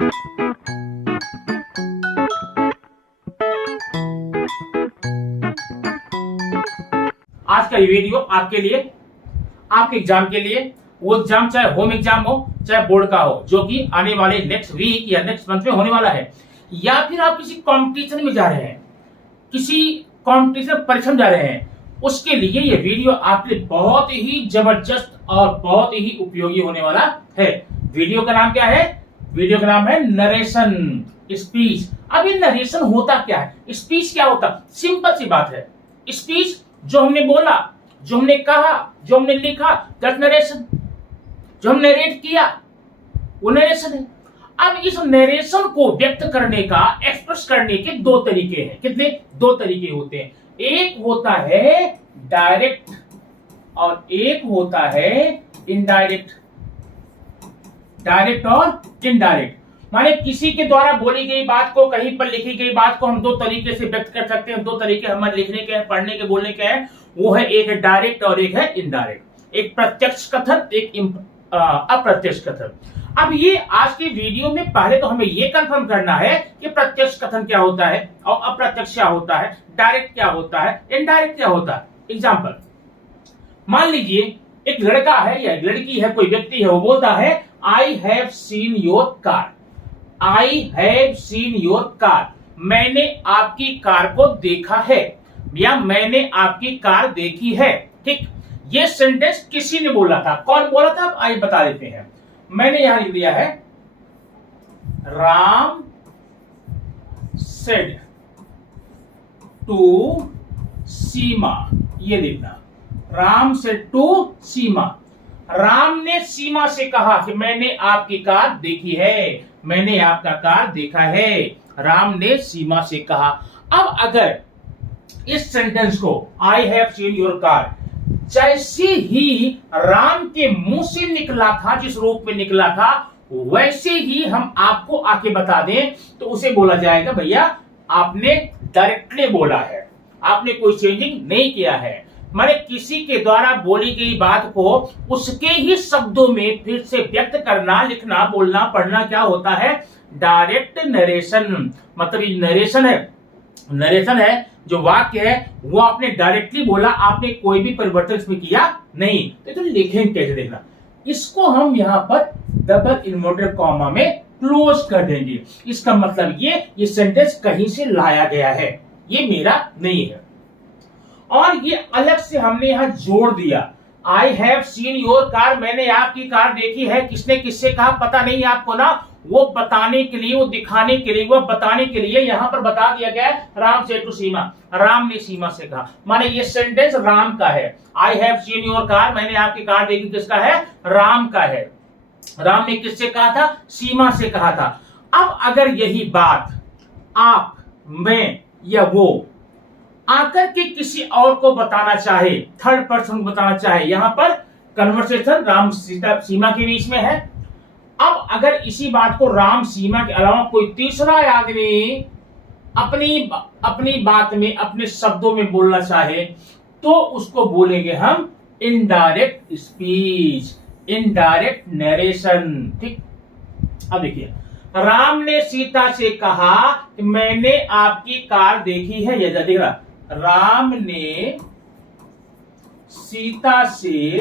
आज का ये वीडियो आपके लिए, आपके एग्जाम के लिए, वो एग्जाम चाहे होम एग्जाम हो चाहे बोर्ड का हो, जो कि आने वाले नेक्स्ट वीक या नेक्स्ट मंथ में होने वाला है, या फिर आप किसी कंपटीशन में जा रहे हैं, किसी कंपटीशन परीक्षा में जा रहे हैं, उसके लिए ये वीडियो आपके लिए बहुत ही जबरदस्त और बहुत ही उपयोगी होने वाला है। वीडियो का नाम क्या है? वीडियो का नाम है नरेशन, स्पीच। अब ये नरेशन होता क्या है, स्पीच क्या होता? सिंपल सी बात है, स्पीच जो हमने बोला, जो हमने कहा, जो हमने लिखा, दैट नरेशन। जो हम नरेट किया वो नरेशन है। अब इस नरेशन को व्यक्त करने का, एक्सप्रेस करने के दो तरीके हैं। कितने? दो तरीके होते हैं। एक होता है डायरेक्ट और एक होता है इनडायरेक्ट। डायरेक्ट और इनडायरेक्ट माने किसी के द्वारा बोली गई बात को, कहीं पर लिखी गई बात को हम दो तरीके से व्यक्त कर सकते हैं। दो तरीके हमारे लिखने के हैं, पढ़ने के, बोलने के हैं। वो है, एक है डायरेक्ट और एक है इनडायरेक्ट। एक प्रत्यक्ष कथन, एक अप्रत्यक्ष कथन। अब ये आज के वीडियो में पहले तो हमें ये कंफर्म करना है कि प्रत्यक्ष कथन क्या होता है और अप्रत्यक्ष क्या होता है, डायरेक्ट क्या होता है, इनडायरेक्ट क्या होता है। एग्जाम्पल, मान लीजिए एक लड़का है या एक लड़की है, कोई व्यक्ति है, वो बोलता है I have seen your car. I have seen your car, मैंने आपकी कार को देखा है या मैंने आपकी कार देखी है। ठीक, ये सेंटेंस किसी ने बोला था। कौन बोला था? आइए बता देते हैं। मैंने यहां लिख दिया है, राम सेड टू सीमा। ये देखना, राम सेड टू सीमा। राम ने सीमा से कहा कि मैंने आपकी कार देखी है, मैंने आपका कार देखा है। राम ने सीमा से कहा। अब अगर इस सेंटेंस को, I have seen your car, जैसे ही राम के मुंह से निकला था, जिस रूप में निकला था, वैसे ही हम आपको आके बता दें तो उसे बोला जाएगा भैया आपने डायरेक्टली बोला है, आपने कोई चेंजिंग नहीं किया है। माने किसी के द्वारा बोली गई बात को उसके ही शब्दों में फिर से व्यक्त करना, लिखना, बोलना, पढ़ना क्या होता है? Direct narration. मतलब ये नरेशन है, नरेशन है जो वाक्य है वो आपने डायरेक्टली बोला, आपने कोई भी परिवर्तन इसमें किया नहीं। तो लिखेंगे कैसे देखना, इसको हम यहां पर डबल इन्वर्टेड कॉमा में क्लोज कर देंगे। इसका मतलब ये सेंटेंस कहीं से लाया गया है, ये मेरा नहीं है। और ये अलग से हमने यहां जोड़ दिया, I have seen your car, मैंने आपकी कार देखी है। किसने किससे कहा पता नहीं आपको ना, वो बताने के लिए, वो दिखाने के लिए, वो बताने के लिए यहां पर बता दिया गया है, राम से टू सीमा, राम ने सीमा से कहा। माने ये सेंटेंस राम का है। I have seen your car, मैंने आपकी कार देखी, किसका है? राम का है। राम ने किससे कहा था? सीमा से कहा था। अब अगर यही बात आप, मैं या वो आकर के किसी और को बताना चाहे, थर्ड पर्सन को बताना चाहे, यहां पर कन्वर्सेशन राम सीमा के बीच में है। अब अगर इसी बात को राम सीमा के अलावा कोई तीसरा आदमी अपनी बात में, अपने शब्दों में बोलना चाहे तो उसको बोलेंगे हम इनडायरेक्ट स्पीच, इनडायरेक्ट नरेशन। ठीक, अब देखिए, राम ने सीता से कहा कि मैंने आपकी कार देखी है। ये देख रहा, राम ने सीता से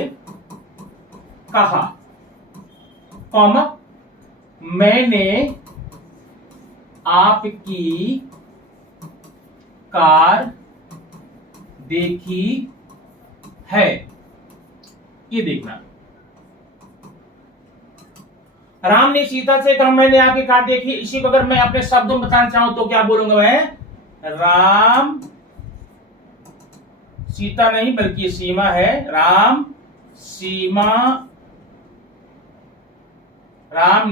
कहा, कॉमा, मैंने आपकी कार देखी है। ये देखना, राम ने सीता से कहा मैंने आपकी कार देखी। इसी को अगर मैं अपने शब्दों में बताना चाहूं तो क्या बोलूंगा मैं? राम, सीता नहीं बल्कि सीमा है, राम सीमा, राम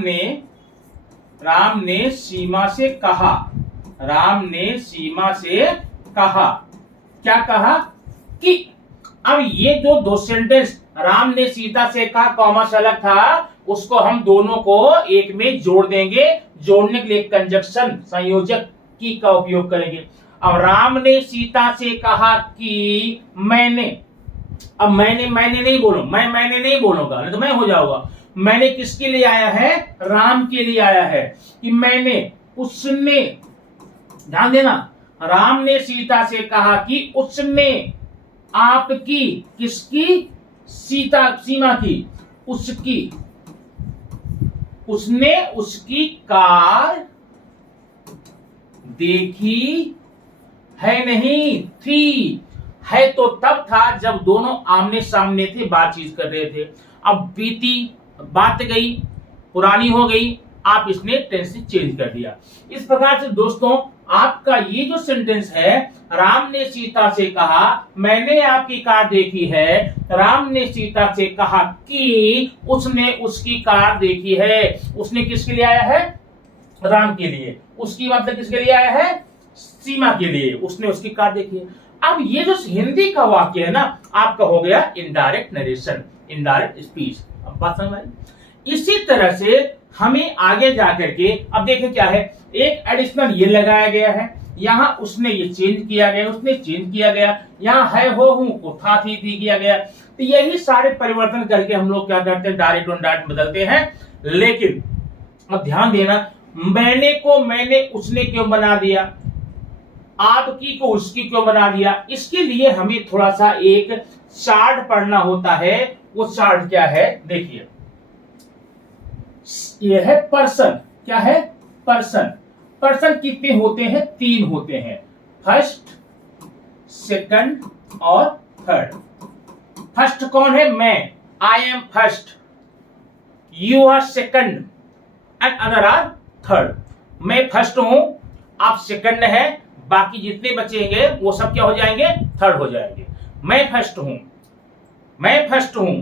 ने सीमा से कहा, राम ने सीमा से कहा। क्या कहा? कि अब ये जो दो सेंटेंस राम ने सीता से कहा कॉमा से अलग था, उसको हम दोनों को एक में जोड़ देंगे। जोड़ने के लिए कंजक्शन, संयोजक की का उपयोग करेंगे। अब राम ने सीता से कहा कि मैंने, अब मैंने नहीं बोलूं, मैंने नहीं बोलूंगा, नहीं तो मैं हो जाऊंगा। मैंने किसके लिए आया है? राम के लिए आया है कि मैंने, उसने, ध्यान देना, राम ने सीता से कहा कि उसने आपकी, किसकी? सीमा की, उसकी, उसने उसकी कार देखी है, नहीं थी। है तो तब था जब दोनों आमने सामने थे, बातचीत कर रहे थे। अब बीती बात गई, पुरानी हो गई, आप इसने टेंस चेंज कर दिया। इस प्रकार से दोस्तों आपका ये जो सेंटेंस है, राम ने सीता से कहा मैंने आपकी कार देखी है, राम ने सीता से कहा कि उसने उसकी कार देखी है। उसने किसके लिए आया है? राम के लिए। उसकी मतलब किसके लिए आया है? सीमा के लिए। उसने उसकी कार देखी है। अब ये जो हिंदी का वाक्य है ना, आपका हो गया इनडायरेक्ट नरेशन, इनडायरेक्ट स्पीच। अब बात समझ में आई? इसी तरह से हमें आगे जाकर के अब देखें क्या है, एक एडिशनल ये लगाया गया है, यहां उसने ये चेंज किया गया, उसने चेंज किया गया, यहां है हो हूं को था थी किया गया। तो यही सारे परिवर्तन करके हम लोग क्या करते हैं, डायरेक्ट ऑन डायरेक्ट बदलते हैं। लेकिन अब ध्यान देना, मैंने को मैंने उसने क्यों बना दिया, आपकी को उसकी क्यों बना दिया? इसके लिए हमें थोड़ा सा एक चार्ट पढ़ना होता है। वो चार्ट क्या है देखिए, ये है पर्सन। क्या है? पर्सन। पर्सन कितने होते हैं? 3 होते हैं, फर्स्ट, सेकंड और थर्ड। फर्स्ट कौन है? मैं, I am first, you are second and other are third. मैं फर्स्ट हूं, आप सेकंड है, बाकी जितने बचेंगे वो सब क्या हो जाएंगे? थर्ड हो जाएंगे। मैं फर्स्ट हूं, मैं फर्स्ट हूं,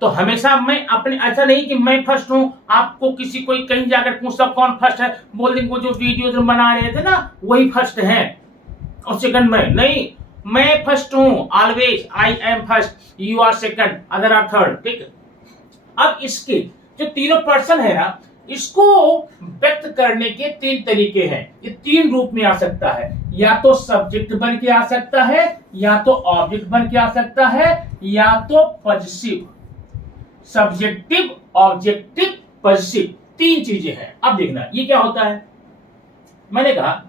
तो हमेशा मैं अपने, ऐसा नहीं कि मैं फर्स्ट हूं, आपको किसी कोई कहीं जाकर पूछता कौन फर्स्ट है, बोल देंगे वो जो वीडियो जो बना रहे थे ना वही फर्स्ट है और सेकंड में नहीं। मैं फर्स्ट हूं, always I am first, you are second, other are third. ठीक है। अब इसके जो तीनों पर्सन है ना, इसको व्यक्त करने के 3 तरीके हैं। ये 3 रूप में आ सकता है, या तो सब्जेक्ट बन के आ सकता है, या तो ऑब्जेक्ट बन के आ सकता है, या तो पॉजिटिव, सब्जेक्टिव, ऑब्जेक्टिव, पॉजिटिव, 3 चीजें हैं। अब देखना ये क्या होता है। मैंने कहा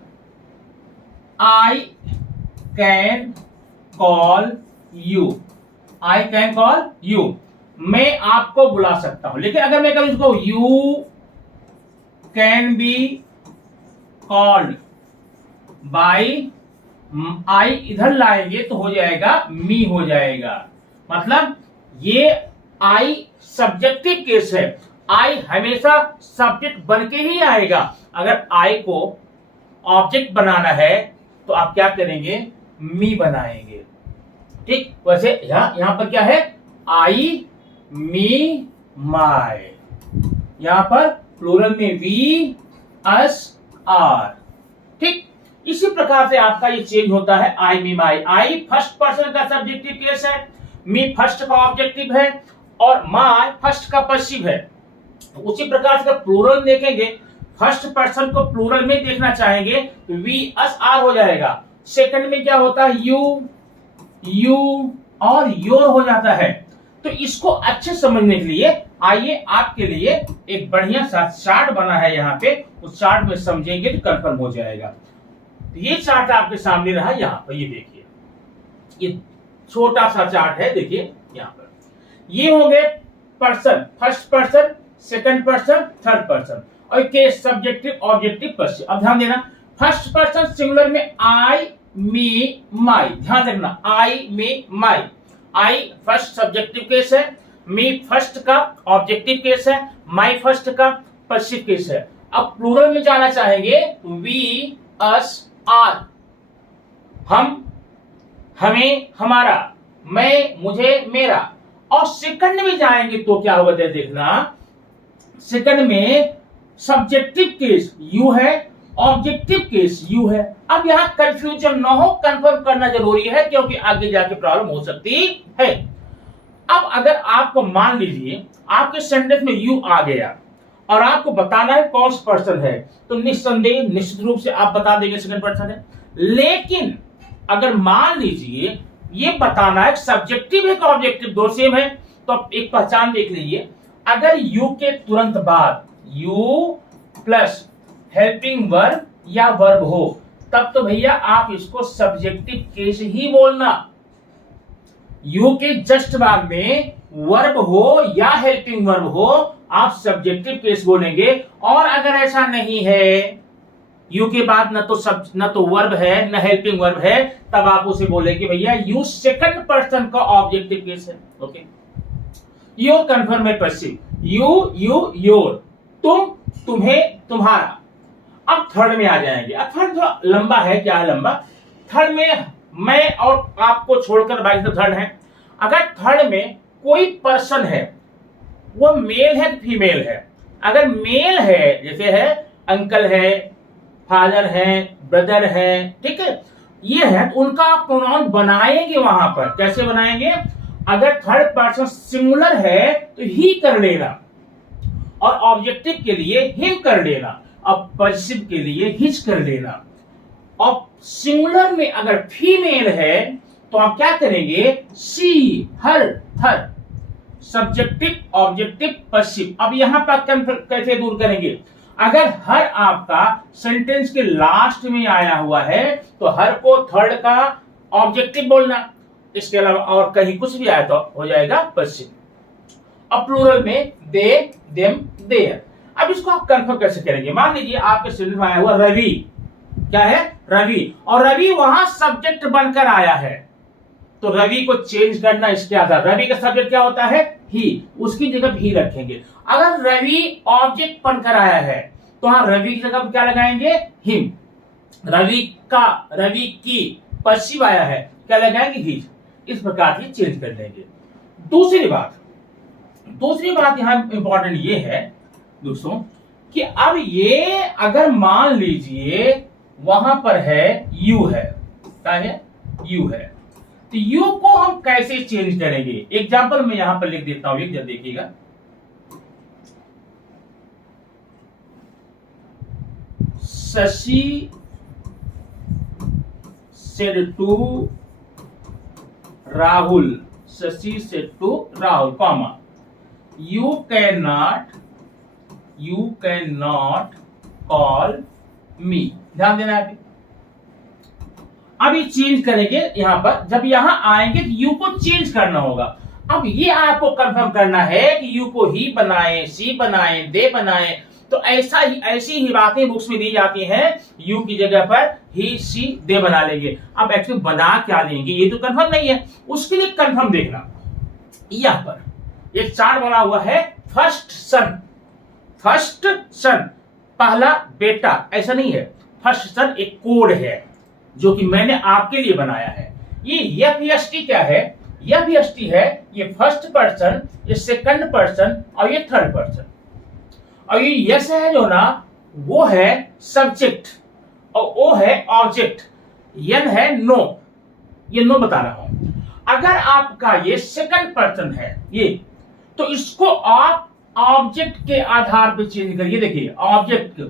I can call you, I can call you, मैं आपको बुला सकता हूं। लेकिन अगर मैं कहूं इसको you can be called by, आई इधर लाएंगे तो हो जाएगा मी हो जाएगा। मतलब ये आई सब्जेक्टिव केस है, आई हमेशा सब्जेक्ट बन के ही आएगा। अगर आई को ऑब्जेक्ट बनाना है तो आप क्या करेंगे? मी बनाएंगे। ठीक, वैसे यहां पर क्या है? आई, मी, माय। यहां पर प्लूरल में वी, अस, आर। ठीक, इसी प्रकार से आपका ये चेंज होता है आई, मी, माय। आई फर्स्ट पर्सन का सब्जेक्टिव केस है, मी फर्स्ट का ऑब्जेक्टिव है और माय फर्स्ट का पॉजिटिव है। तो उसी प्रकार से प्लूरल देखेंगे, फर्स्ट पर्सन को प्लूरल में देखना चाहेंगे तो वी, अस, आर हो जाएगा। सेकंड में क्या होता है? यू, यू और योर हो जाता है। तो इसको अच्छे समझने के लिए आइए आपके लिए एक बढ़िया सा चार्ट बना है यहाँ पे, उस चार्ट में समझेंगे तो कंफर्म हो जाएगा। तो ये चार्ट आपके सामने रहा, यहाँ पर ये देखिए, ये छोटा सा चार्ट है, देखिए यहाँ पर ये हो गए person, first person, second person, third person और केस, सब्जेक्टिव, ऑब्जेक्टिव, पॉजिटिव। अब ध्यान देना, फर्स्ट पर्सन सिंगुलर में आई, मी, माई। ध्यान रखना, आई, मी, माई। आई फर्स्ट सब्जेक्टिव केस है, मी फर्स्ट का ऑब्जेक्टिव केस है, माई फर्स्ट का पॉजिटिव केस है। अब प्लूरल में जाना चाहेंगे, वी, अस, आर। हम, हमें, हमारा, मैं, मुझे, मेरा। और सेकंड में जाएंगे तो क्या होगा देखना, सेकंड में सब्जेक्टिव केस यू है, ऑब्जेक्टिव केस यू है। अब यहां कंफ्यूजन ना हो, कंफर्म करना जरूरी है क्योंकि आगे जाके प्रॉब्लम हो सकती है। अब अगर आपको मान लीजिए आपके सेंटेंस में यू आ गया और आपको बताना है कौन सा पर्सन है, तो निस्संदेह निश्चित रूप से आप बता देंगे सेकंड पर्सन है। लेकिन अगर मान लीजिए ये बताना है सब्जेक्टिव है कि ऑब्जेक्टिव, दो सेम है, तो आप एक पहचान देख लीजिए। अगर यू के तुरंत बाद यू प्लस हेल्पिंग वर्ब या वर्ब हो, तब तो भैया आप इसको सब्जेक्टिव केस ही बोलना। यू के जस्ट बाद में वर्ब हो या हेल्पिंग वर्ब हो, आप सब्जेक्टिव केस बोलेंगे। और अगर ऐसा नहीं है, यू के बाद न तो वर्ब है न हेल्पिंग वर्ब है, तब आप उसे बोलेंगे भैया यू सेकंड पर्सन का ऑब्जेक्टिव केस है। ओके, योर कन्फर्म है पैसिव, यू योर, तुम तुम्हें तुम्हारा। अब थर्ड में आ जाएंगे। अब थर्ड थोड़ा लंबा है। क्या है लंबा? थर्ड में मैं और आपको छोड़कर बाकी सब थर्ड है। अगर थर्ड में कोई पर्सन है, वो मेल है फीमेल है। अगर मेल है, जैसे है अंकल है, फादर है, ब्रदर है, ठीक है, ये है, तो उनका आप प्रोनाउन बनाएंगे वहां पर। कैसे बनाएंगे? अगर थर्ड पर्सन सिंगुलर है तो ही कर लेना, और ऑब्जेक्टिव के लिए हिम कर लेना, और पॉजिटिव के लिए हिच कर लेना। और सिंगुलर में अगर फीमेल है तो आप क्या करेंगे? सी, हर, हर, सब्जेक्टिव ऑब्जेक्टिव पॉजिटिव। अब यहां पर कैसे दूर करेंगे? अगर हर आपका सेंटेंस के लास्ट में आया हुआ है तो हर को थर्ड का ऑब्जेक्टिव बोलना, इसके अलावा और कहीं कुछ भी आया तो हो जाएगा पॉजिटिव। अब प्लूरल में दे, देम, देयर। अब इसको आप कंफर्म कैसे करेंगे? मान लीजिए आपके सेंटेंस में आया हुआ रवि, क्या है? रवि, और रवि वहां सब्जेक्ट बनकर आया है, तो रवि को चेंज करना इसके आधार। रवि का सब्जेक्ट क्या होता है? ही, उसकी जगह भी रखेंगे। अगर रवि ऑब्जेक्ट बनकर आया है तो हाँ, रवि की जगह पर क्या लगाएंगे? हिम। रवि का, रवि की पश्चिम आया है, क्या लगाएंगे? हिज। इस प्रकार से चेंज कर देंगे। दूसरी बात यहां इंपॉर्टेंट ये है दोस्तों कि अब ये अगर मान लीजिए वहां पर है यू है, क्या है? यू है, तो यू को हम कैसे चेंज करेंगे? एग्जाम्पल मैं यहां पर लिख देता हूं, एक जब देखिएगा। Shashi said to Rahul, Shashi said to Rahul, comma, you can not call me. ध्यान देना है। अभी चेंज करेंगे यहां पर, जब यहां आएंगे तो यू को चेंज करना होगा। अब ये आपको कंफर्म करना है कि यू को ही बनाए, सी बनाए, दे बनाए। तो ऐसी ही बातें बुक्स में दी जाती हैं, यू की जगह पर ही, सी, दे बना लेंगे। अब एक्चुअली बना क्या देंगे ये तो कंफर्म नहीं है, उसके लिए कंफर्म देखना। यहां पर एक चार्ट बना हुआ है, फर्स्ट सन, पहला बेटा, ऐसा नहीं है। फर्स्ट सन एक कोड है जो कि मैंने आपके लिए बनाया है। ये FST क्या है? FST है ये फर्स्ट पर्सन, ये सेकंड पर्सन और ये थर्ड पर्सन। और ये यस है जो ना, वो है सब्जेक्ट और ओ है ऑब्जेक्ट। यन है नो, ये नो बता रहा हूं। अगर आपका ये सेकंड पर्सन है ये, तो इसको आप ऑब्जेक्ट के आधार पर चेंज करिए। देखिए ऑब्जेक्ट,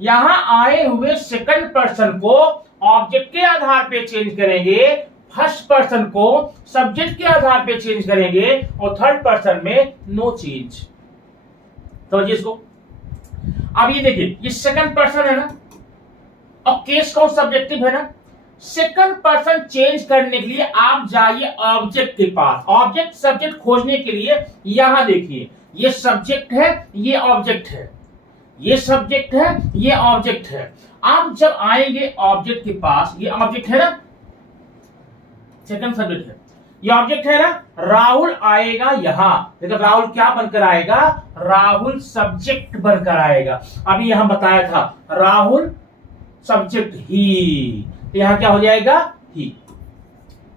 यहां आए हुए सेकंड पर्सन को ऑब्जेक्ट के आधार पे चेंज करेंगे, फर्स्ट पर्सन को सब्जेक्ट के आधार पे चेंज करेंगे, और थर्ड पर्सन में नो चेंज। समझिए इसको। अब ये देखिए, ये सेकंड पर्सन है ना, और केस कौन? सब्जेक्टिव है ना। सेकंड पर्सन चेंज करने के लिए आप जाइए ऑब्जेक्ट के पास। ऑब्जेक्ट सब्जेक्ट खोजने के लिए यहां देखिए, ये सब्जेक्ट है, ये ऑब्जेक्ट है, ये सब्जेक्ट है, ये ऑब्जेक्ट है। आप जब आएंगे ऑब्जेक्ट के पास, ये ऑब्जेक्ट है ना, सेकंड सब्जेक्ट है, ये ऑब्जेक्ट है ना, राहुल आएगा यहां। लेकिन राहुल क्या बनकर आएगा? राहुल सब्जेक्ट बनकर आएगा। अभी यहां बताया था राहुल सब्जेक्ट ही, तो यहां क्या हो जाएगा? ही।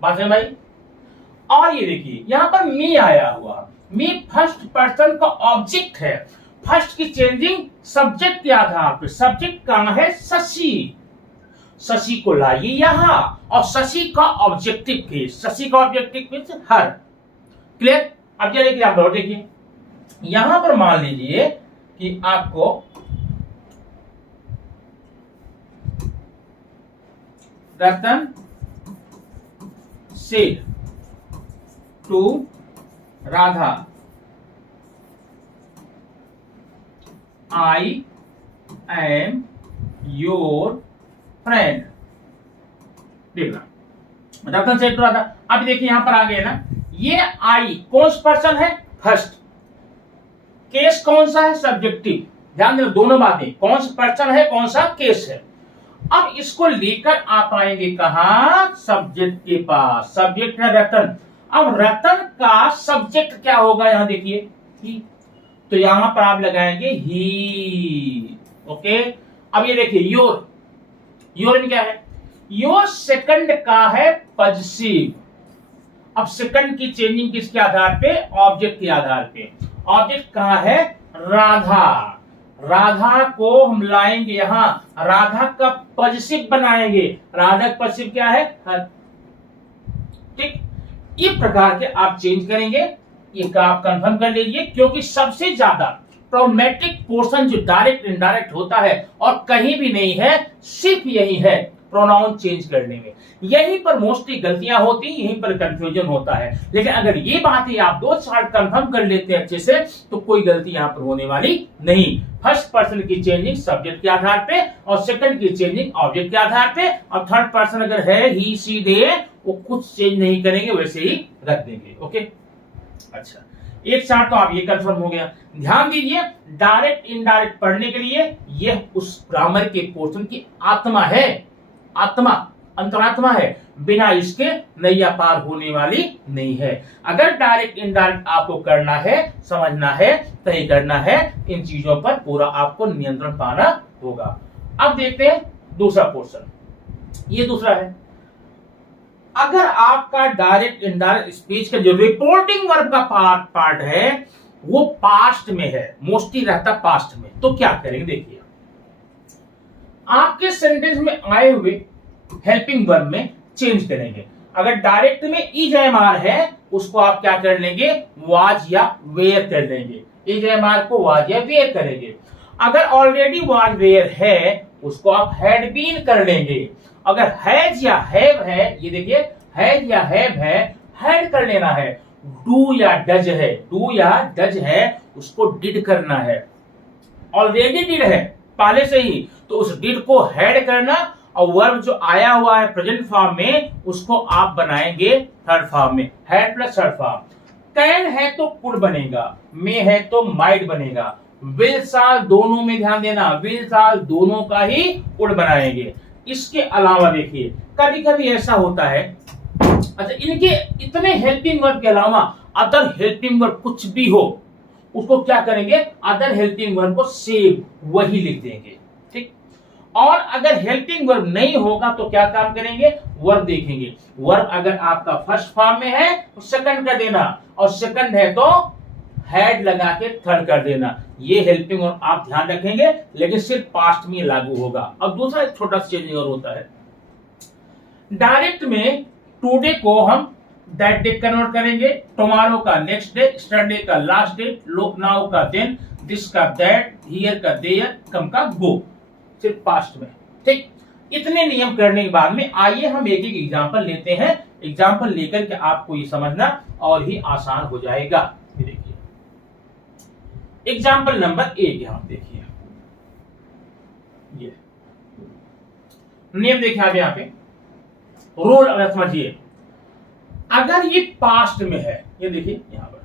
बात है भाई। और ये देखिए यहां पर मी आया हुआ, मी फर्स्ट पर्सन का ऑब्जेक्ट है। फर्स्ट की चेंजिंग सब्जेक्ट के आधार पर। सब्जेक्ट कहां है? शशि। शशि को लाइए यहां, और शशि का ऑब्जेक्टिव केस, शशि का ऑब्जेक्टिव केस हर। क्लियर? अब जरा एग्जाम्पल देखिए, यहां पर मान लीजिए कि आपको Ratan said to Radha, I am your friend. देखना रतन सेठ रहा था। अब देखिए यहां पर आ गए ना, ये आई कौन सा पर्सन है? फर्स्ट। केस कौन सा है? सब्जेक्टिव। ध्यान देना दोनों बातें, कौन सा पर्सन है, कौन सा केस है। अब इसको लेकर आप आएंगे कहा? सब्जेक्ट के पास। सब्जेक्ट है रतन। अब रतन का सब्जेक्ट क्या होगा? यहां देखिए ही, तो यहां पर आप लगाएंगे ही। ओके, अब ये देखिए योर। योर में क्या है? योर सेकंड का है पॉजिटिव। अब सेकंड की चेंजिंग किसके आधार पे? ऑब्जेक्ट के आधार पे। ऑब्जेक्ट कहां है? राधा। राधा को हम लाएंगे यहां, राधा का पॉजिटिव बनाएंगे। राधा का पॉजिटिव क्या है? ठीक, इस प्रकार के आप चेंज करेंगे। ये का आप कंफर्म कर लीजिए, क्योंकि सबसे ज्यादा प्रॉब्लमेटिक पोर्शन जो डायरेक्ट इनडायरेक्ट होता है और कहीं भी नहीं है, सिर्फ यही है प्रोनाउन चेंज करने में। यहीं पर मोस्टली गलतियां होती, यहीं पर कंफ्यूजन होता है। लेकिन अगर ये बातें आप दो चार्ट कंफर्म कर लेते हैं अच्छे से, तो कोई गलती यहां पर होने वाली नहीं। फर्स्ट पर्सन की चेंजिंग सब्जेक्ट के आधार पे, और सेकंड की चेंजिंग ऑब्जेक्ट के आधार पे, और थर्ड पर्सन अगर है ही सी दे, वो कुछ चेंज नहीं करेंगे, वैसे ही रख देंगे। ओके, अच्छा, एक चार्ट तो आप ये कंफर्म हो गया। ध्यान दीजिए, डायरेक्ट इनडायरेक्ट पढ़ने के लिए यह उस ग्रामर के पोर्शन की आत्मा है। आत्मा, अंतरात्मा है, बिना इसके नैया पार होने वाली नहीं है। अगर डायरेक्ट इनडायरेक्ट आपको करना है, समझना है, तय करना है, इन चीजों पर पूरा आपको नियंत्रण पाना होगा। अब देखते हैं दूसरा पोर्शन। ये दूसरा है, अगर आपका डायरेक्ट इनडायरेक्ट स्पीच का जो रिपोर्टिंग वर्ब का पार्ट है वो पास्ट में है, मोस्टली रहता पास्ट में, तो क्या करेंगे? देखिए, आपके सेंटेंस में आए हुए हेल्पिंग वर्ब में चेंज करेंगे। अगर डायरेक्ट में इज एम आर है, उसको आप क्या कर लेंगे? वाज या वेयर कर लेंगे। इज एम आर को वाज या वेयर करेंगे। अगर ऑलरेडी वाज वेयर है, उसको आप हैड बीन कर लेंगे। अगर हैज या हैव है, ये देखिए हैज या हैव है, हैड कर लेना है। डू या डज है, डू या डज है, उसको डिड करना है। ऑलरेडी डिड है पहले से ही, तो उस डिड को हैड करना, और वर्ब जो आया हुआ है प्रेजेंट फॉर्म में, उसको आप बनाएंगे थर्ड फॉर्म में, had plus third form. Can है तो कुड बनेगा, मे है तो माइट बनेगा, विल साल दोनों में ध्यान देना, विल साल दोनों का ही कुड बनाएंगे। इसके अलावा देखिए, कभी कभी ऐसा होता है, अच्छा, इनके इतने हेल्पिंग वर्ब के अलावा अदर हेल्पिंग वर्ब कुछ भी हो, उसको क्या करेंगे? अदर हेल्पिंग वर्ब को सेम वही लिख देंगे। ठीक, और अगर हेल्पिंग वर्ब नहीं होगा तो क्या काम करेंगे? वर्ब देखेंगे। वर्ब अगर आपका फर्स्ट फॉर्म में है तो सेकंड कर देना, और सेकंड है तो हैड लगा के थर्ड कर देना। ये हेल्पिंग वर्ब आप ध्यान रखेंगे, लेकिन सिर्फ पास्ट में लागू होगा। अब दूसरा एक छोटा सा चेंजिंग और होता है, डायरेक्ट में टुडे को हम दैट डे कन्वर्ट करेंगे, टुमारो का नेक्स्ट डे, स्टरडे का लास्ट डे, नाउ का देन, दिस का दैट, हियर का देयर, कम का गो, सिर्फ पास्ट में। ठीक, इतने नियम करने के बाद में आइए हम एक एक एग्जांपल लेते हैं। एग्जांपल लेकर के आपको ये समझना और ही आसान हो जाएगा। देखिए एग्जांपल नंबर 1, यहां देखिए, ये नियम देखिए आप यहां पे, रूल अगर समझिए, अगर ये पास्ट में है, ये देखिए यहां पर,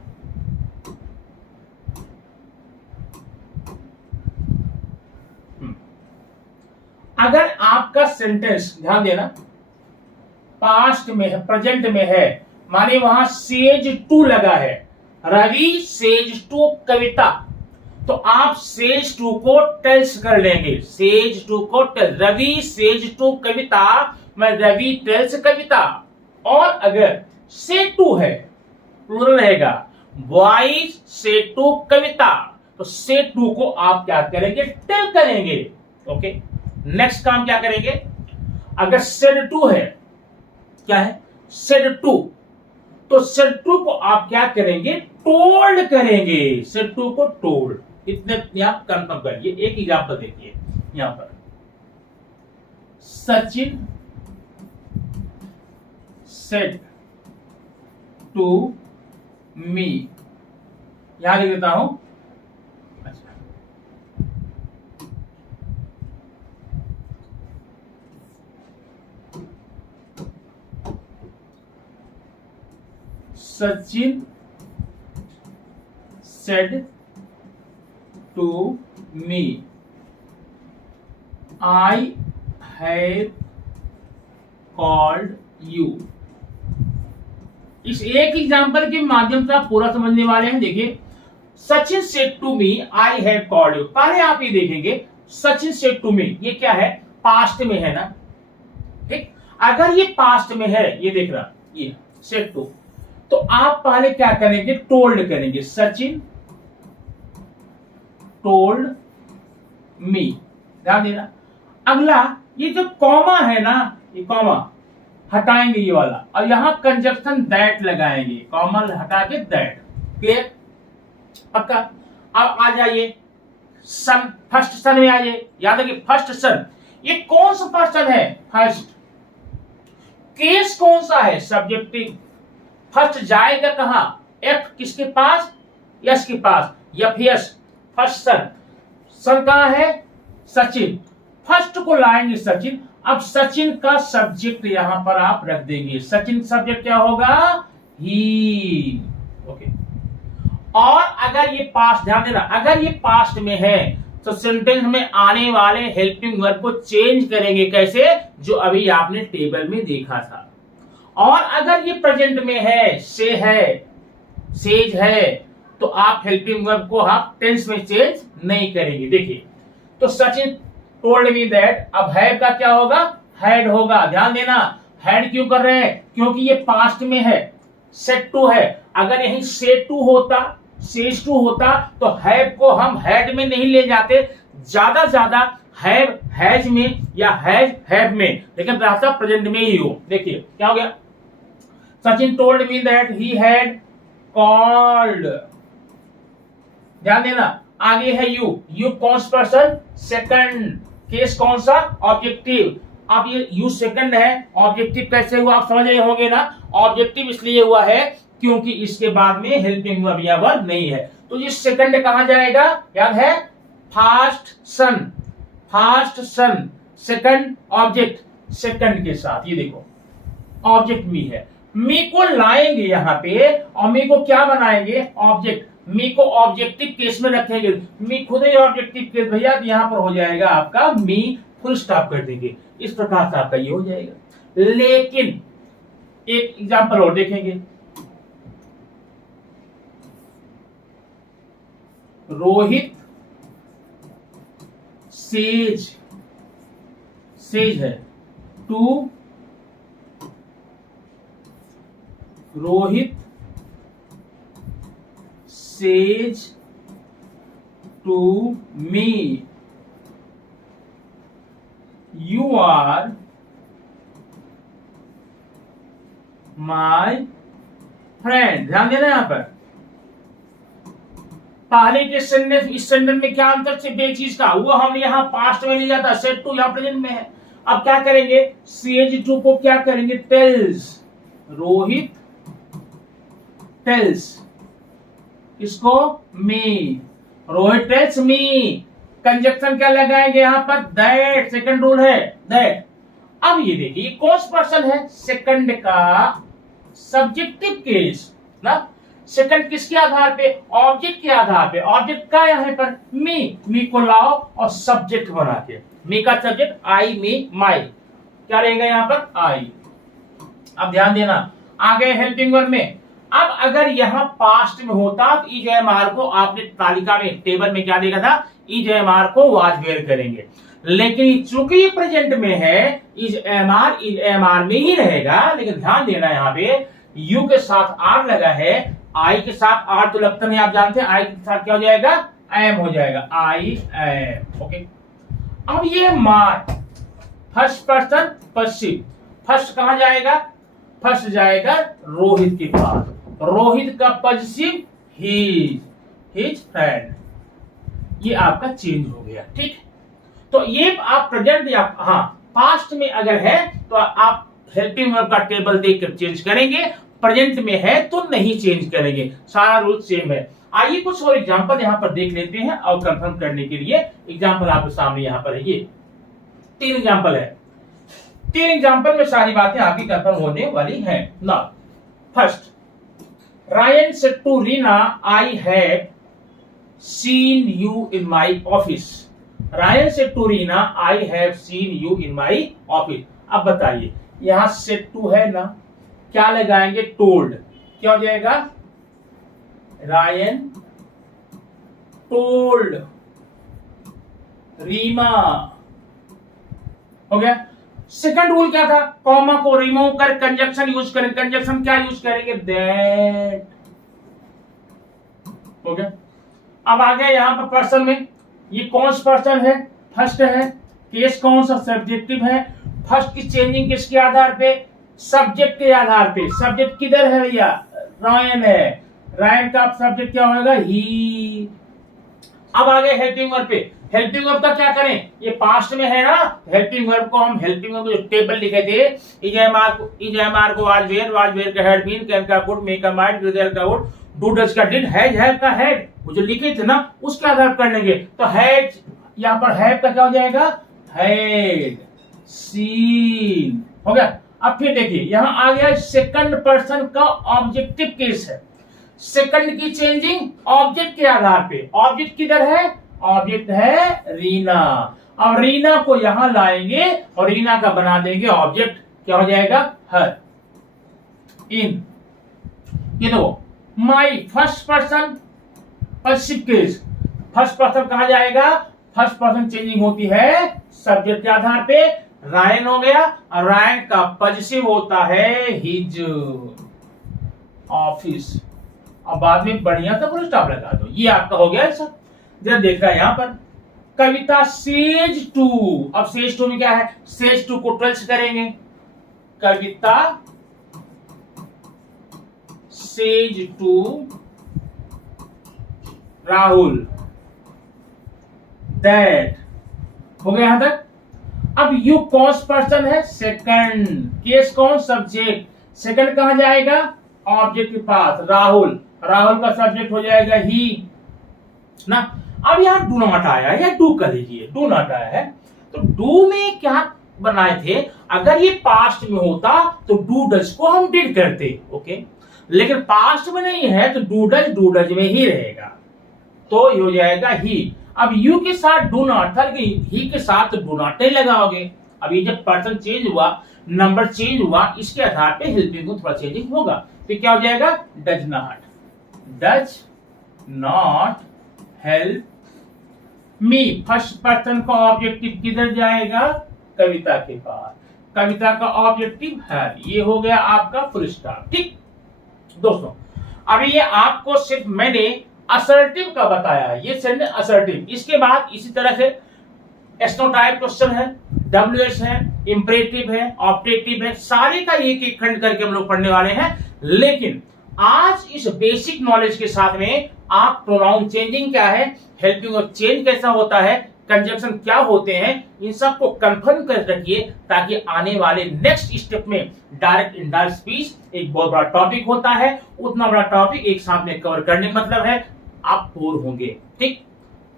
अगर आपका सेंटेंस ध्यान देना पास्ट में है, प्रेजेंट में है, माने वहां सेज टू लगा है, रवि सेज टू कविता, तो आप सेज टू को टेल्स कर लेंगे। सेज टू को टेल्स, रवि सेज टू कविता, मैं रवि टेल्स कविता। और अगर से टू है, प्लूरल रहेगा, बॉयज से टू कविता, तो से टू को आप क्या करेंगे? टेल करेंगे। ओके, नेक्स्ट काम क्या करेंगे? अगर सेड टू है, क्या है? सेड टू, तो सेड टू को आप क्या करेंगे? टोल्ड करेंगे। सेड टू को टोल्ड। इतने आप कंफर्म करिए। एक एग्जांपल देखिए यहां पर, सचिन सेड टू मी, यहां लिख देता हूं। अच्छा, Sachin said to me I have called you। इस एक एग्जाम्पल के माध्यम से आप पूरा समझने वाले हैं। देखिए, Sachin said to me I have called you. पहले आप ये देखेंगे सचिन सेड टू मी, ये क्या है, पास्ट में है ना, ठीक। अगर ये पास्ट में है, ये देख रहा, ये सेड टू, तो आप पहले क्या करेंगे, टोल्ड करेंगे, सचिन टोल्ड मी। ध्यान देना। अगला ये जो कॉमा है ना, ये कॉमा हटाएंगे ये वाला, और यहां कंजक्शन दैट लगाएंगे, कॉमा हटा के दैट। क्लियर, पक्का। अब आ जाइए सन, फर्स्ट सन में आ जाइए। याद रखिए फर्स्ट सन, ये कौन सा फर्स्ट सन है, फर्स्ट। केस कौन सा है, सब्जेक्टिव। फर्स्ट जाएगा कहां, एफ किसके पास, यस के पास, एफ यस, फर्स्ट सन। सन कहां है, सचिन, फर्स्ट को लाएंगे सचिन। अब सचिन का सब्जेक्ट यहां पर आप रख देंगे, सचिन सब्जेक्ट क्या होगा, ही। ओके। और अगर ये पास्ट, ध्यान देना, अगर ये पास्ट में है तो सेंटेंस में आने वाले हेल्पिंग वर्ब को चेंज करेंगे, कैसे, जो अभी आपने टेबल में देखा था। और अगर ये प्रेजेंट में है, से है, सेज है, तो आप हेल्पिंग वर्ब को आप टेंस में चेंज नहीं करेंगे। देखिए, तो सचिन टोल्ड मी दैट, अब हैव का क्या होगा, हैड होगा। ध्यान देना, हैड क्यों कर रहे हैं, क्योंकि ये पास्ट में है, सेड टू है। अगर यही सेड टू होता, सेज टू होता, तो हैव को हम हैड में नहीं ले जाते, ज्यादा हैव हैज में या हैज हैव में, लेकिन रहता प्रेजेंट में ही हो। देखिए क्या हो गया, Sachin told me that he had called. ध्यान देना, आगे है यू, यू कौन सा पर्सन, सेकंड। केस कौन सा, ऑब्जेक्टिव। अब ये यू सेकंड है, ऑब्जेक्टिव कैसे हुआ आप समझ रहे होंगे ना। ऑब्जेक्टिव इसलिए हुआ है क्योंकि इसके बाद में हेल्पिंग वर्ब या वर्ब नहीं है, तो ये सेकंड कहां जाएगा, याद है, फास्ट सन, फास्ट सन, सेकंड ऑब्जेक्ट, सेकंड के साथ। ये देखो ऑब्जेक्ट मी है, मी को लाएंगे यहां पे, और मी को क्या बनाएंगे, ऑब्जेक्ट। मी को ऑब्जेक्टिव केस में रखेंगे, मी खुद ही ऑब्जेक्टिव केस भैया, यहां पर हो जाएगा आपका मी, फुल स्टॉप कर देंगे। इस प्रकार से आपका ये हो जाएगा। लेकिन एक एग्जांपल और देखेंगे, रोहित सेज, सेज है to, Rohit says to me you are my friend. ध्यान देना यहां पर, पहले के सेंटेंस इस सेंटेंस में क्या अंतर से बे चीज का, वो हमने यहां पास्ट में ले जाता, सेड टू यहां प्रेजेंट में है। अब क्या करेंगे, सेज टू को क्या करेंगे, टेल्स, रोहित टेल्स, इसको मी, रोहित टेल्स मी। कंजक्शन क्या लगाएंगे यहां पर, दैट, सेकंड रूल है दैट। अब ये देखिए कौन सा पर्सन है, सेकंड का सब्जेक्टिव केस ना, सेकंड किसके आधार पे, ऑब्जेक्ट के आधार पे। ऑब्जेक्ट का यहाँ पर मी, मी को लाओ और सब्जेक्ट बना के, मी का सब्जेक्ट आई, मी, माई, क्या रहेगा यहाँ पर, आई। अब ध्यान देना, आ गए हेल्पिंग वर्ब में। अब अगर यहाँ पास्ट में होता तो इज एम आर को आपने तालिका में, टेबल में क्या देखा था, इज एम आर को वाज वेयर करेंगे। लेकिन चूंकि ये प्रेजेंट में है, इज एम आर में ही रहेगा। लेकिन ध्यान देना, यहाँ पे यू के साथ आर लगा है, आई के साथ आर तो लगता नहीं, आप जानते हैं, आई के साथ क्या हो जाएगा, एम हो जाएगा, आई एम। ओके। अब ये my, first person Paschim, first कहां जाएगा, फर्स्ट जाएगा रोहित के पास, रोहित का पॉजिटिव हिज फ्रेंड। ये आपका चेंज हो गया, ठीक। तो ये आप प्रेजेंट या हाँ पास्ट में अगर है तो आप हेल्पिंग वर्ब का टेबल देखकर चेंज करेंगे, प्रेजेंट में है तो नहीं चेंज करेंगे, सारा रूल सेम है। आइए कुछ और एग्जांपल यहां पर देख लेते हैं और कंफर्म करने के लिए एग्जांपल आपके सामने यहां पर है। ये 3 एग्जांपल है, 3 एग्जांपल में सारी बातें आपकी कंफर्म होने वाली हैं ना। First, Ryan said to Rina, I have seen you in my office. Ryan said to Rina, I have seen you in my office. अब बताइए, यहां said to है ना, क्या लगाएंगे? told. क्या हो जाएगा? Ryan told Reema. हो गया. सेकंड रूल क्या था? कॉमा को रिमूव कर कंजक्शन यूज करें. कंजक्शन क्या यूज करेंगे? दैट. हो गया. अब आ गया यहां पर पर्सन में. ये कौन सा पर्सन है? फर्स्ट है. केस कौन सा? सब्जेक्टिव है. फर्स्ट की चेंजिंग किसके आधार पे? सब्जेक्ट के आधार पे. सब्जेक्ट किधर है भैया? रायन है. रायन का सब्जेक्ट क्या होगा? ही. अब आ गए हेल्पिंग वर्ब पे. हेल्पिंग वर्ब का क्या करें? ये पास्ट में है ना, हेल्पिंग वर्ब को हम हेल्पिंग वर्ब जो टेबल लिखे थे, इज को वाज वेयर का हैड बीन, कैन का कुड, मेक का माइट, ग्रेजर का वुड, डू डज का डिड, हैव का हैड, वो जो लिखे थे ना उसके आधार कर लेंगे. तो हैड, यहां पर हैव का क्या हो जाएगा? Had seen. हो गया. अब फिर देखिए यहां आ गया सेकंड पर्सन का ऑब्जेक्टिव केस है. सेकंड की चेंजिंग ऑब्जेक्ट के आधार पे. ऑब्जेक्ट किधर है? ऑब्जेक्ट है रीना. अब रीना को यहां लाएंगे और रीना का बना देंगे ऑब्जेक्ट. क्या हो जाएगा? हर. इन. ये दो my first person positive case. First person कहा जाएगा? फर्स्ट पर्सन चेंजिंग होती है सब्जेक्ट के आधार पे. रायन हो गया. और रायन का पॉजिटिव होता है हिज ऑफिस. अब बाद में बढ़िया सा फुल स्टॉप लगा दो. ये आपका हो गया ऐसा. जरा देख रहा है यहां पर कविता सेज टू. अब सेज टू में क्या है? सेज टू को 12 करेंगे. कविता सेज टू राहुल दैट. हो गया यहां तक. अब यू कौन पर्सन है? सेकंड. केस कौन? सब्जेक्ट. सेकंड कहां जाएगा? ऑब्जेक्ट के पास. राहुल. राहुल का सब्जेक्ट हो जाएगा ही ना. अब यहां डू नॉट आया है, या डू कर लीजिए. डू नॉट आया है तो डू में क्या बनाए थे? अगर ये पास्ट में होता तो डू डज को हम डिड करते. ओके. लेकिन पास्ट में नहीं है तो डू डज में ही रहेगा. तो ये हो जाएगा ही. अब यू के साथ डू नॉट था, लेकिन ही के साथ डू नॉट नहीं लगाओगे. अब ये जब पर्सन चेंज हुआ, नंबर चेंज हुआ, इसके आधार पे हेल्पिंग को थोड़ा चेंजिंग होगा. तो क्या हो जाएगा? Does not. Does not help me. First person का ऑब्जेक्टिव किधर जाएगा? कविता के पास. कविता का ऑब्जेक्टिव है. ये हो गया आपका फुल स्टॉप. ठीक दोस्तों, अभी ये आपको सिर्फ मैंने असर्टिव का बताया है. ये सेंटेंस असर्टिव. इसके बाद इसी तरह से एस्नोटाइप क्वेश्चन है, डब्ल्यूएच है, इंपरेटिव है, ऑप्टेटिव है. सारे का एक एक खंड करके हम लोग पढ़ने वाले हैं. लेकिन आज इस बेसिक नॉलेज के साथ में आप प्रोनाउन चेंजिंग क्या है, हेल्पिंग और चेंज कैसा होता है, कंजंक्शन क्या होते हैं, इन सब को कंफर्म कर रखिए, ताकि आने वाले नेक्स्ट स्टेप में डायरेक्ट इनडायरेक्ट स्पीच एक बहुत बड़ा टॉपिक होता है. उतना बड़ा टॉपिक एक साथ में कवर करने मतलब है आप बोर होंगे. ठीक,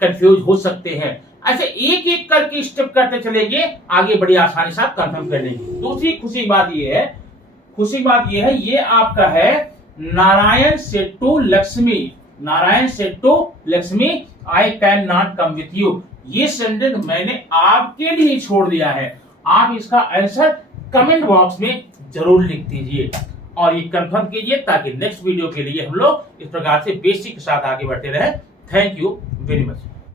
कंफ्यूज हो सकते हैं. ऐसे एक एक करके स्टेप करते चलेंगे, आगे बड़ी आसानी से आप कंफर्म कर लेंगे. दूसरी खुशी बात ये है, ये आपका है Narayan said to Lakshmi. Narayan said to Lakshmi, I can not come with you. ये सेंटेंस मैंने आपके लिए छोड़ दिया है. आप इसका आंसर कमेंट बॉक्स में जरूर लिख दीजिए और ये कंफर्म कीजिए, ताकि नेक्स्ट वीडियो के लिए हम लोग इस प्रकार से बेसिक के साथ आगे बढ़ते रहे. Thank you very much.